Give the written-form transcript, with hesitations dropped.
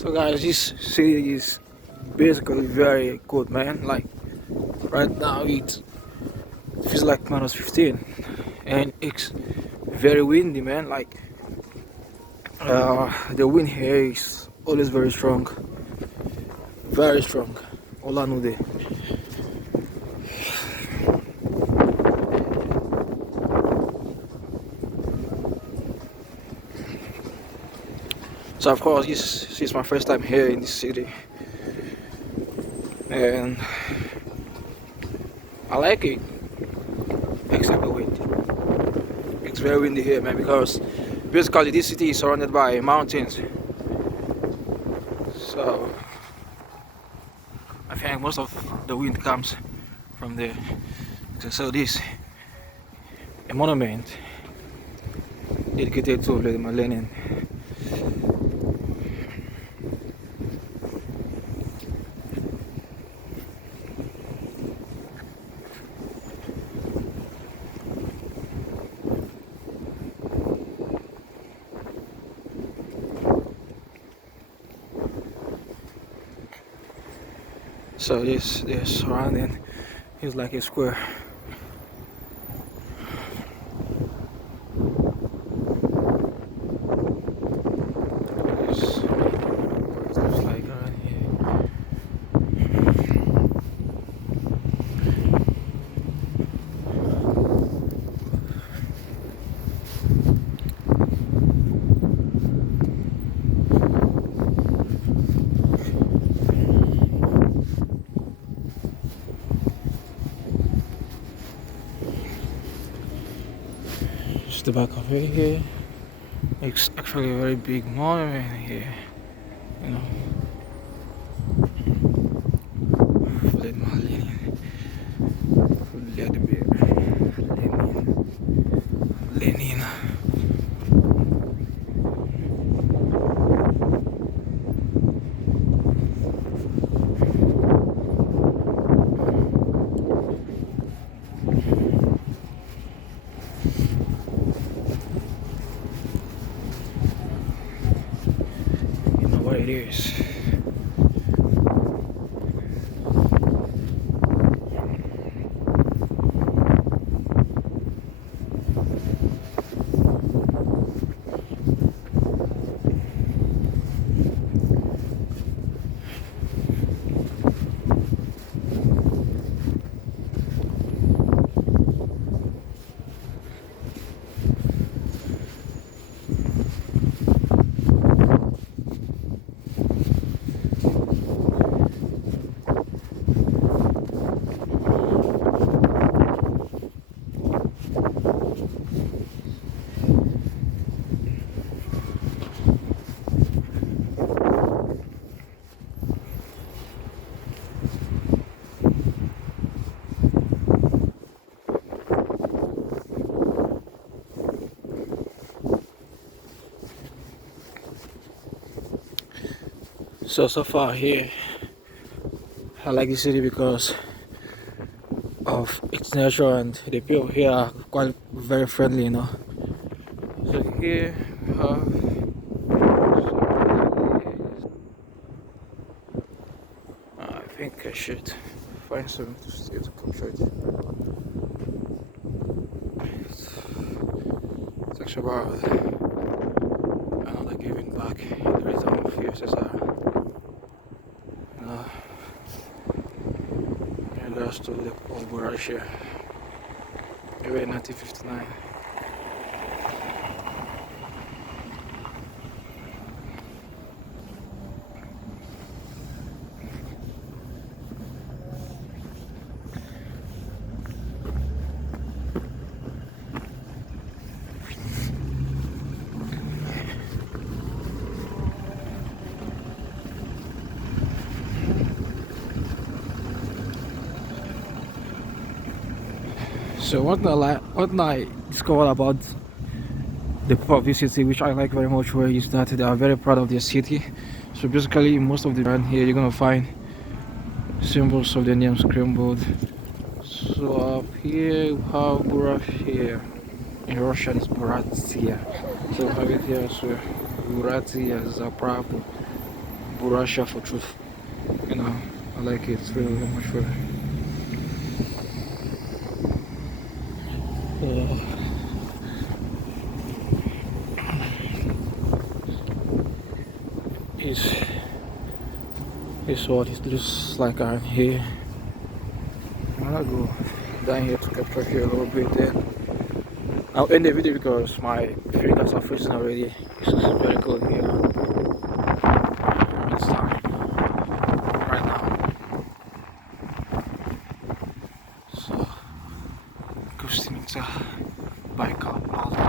So guys, this city is basically very good, man. Like right now it feels like -15 and it's very windy, man. Like the wind here is always very strong. Very strong. Ulan-Udэ. So of course this is my first time here in this city. And I like it. Except the wind. It's very windy here, man, because basically this city is surrounded by mountains. So I think most of the wind comes from there. So this a monument dedicated to Ленин. So this surrounding is like a square. This looks like around here. Just the back of it here. It's actually a very big monument here, you know. Ленина. You know what it is. So far here, I like the city because of its nature, and the people here are quite very friendly, you know. So here we have I think I should find something to stay to capture it. It's actually about another giving back the return of USSR. And lost to the old Buryatia in 1959. So what I discovered about the people of this city, which I like very much, where is that they are very proud of their city. So basically, most of the around here, you're gonna find symbols of the name scribbled. So up here we have Buryatia. In Russian, it's Buryatia. So we have it here, so Buryatia is a proud Buryatia for truth. You know, I like it really, really much. Really. It's what it looks like around here. I'm gonna go down here to capture here a little bit. Then I'll end the video because my fingers are freezing already. It's very cold here. It's time right now. So, gusto nito bike up all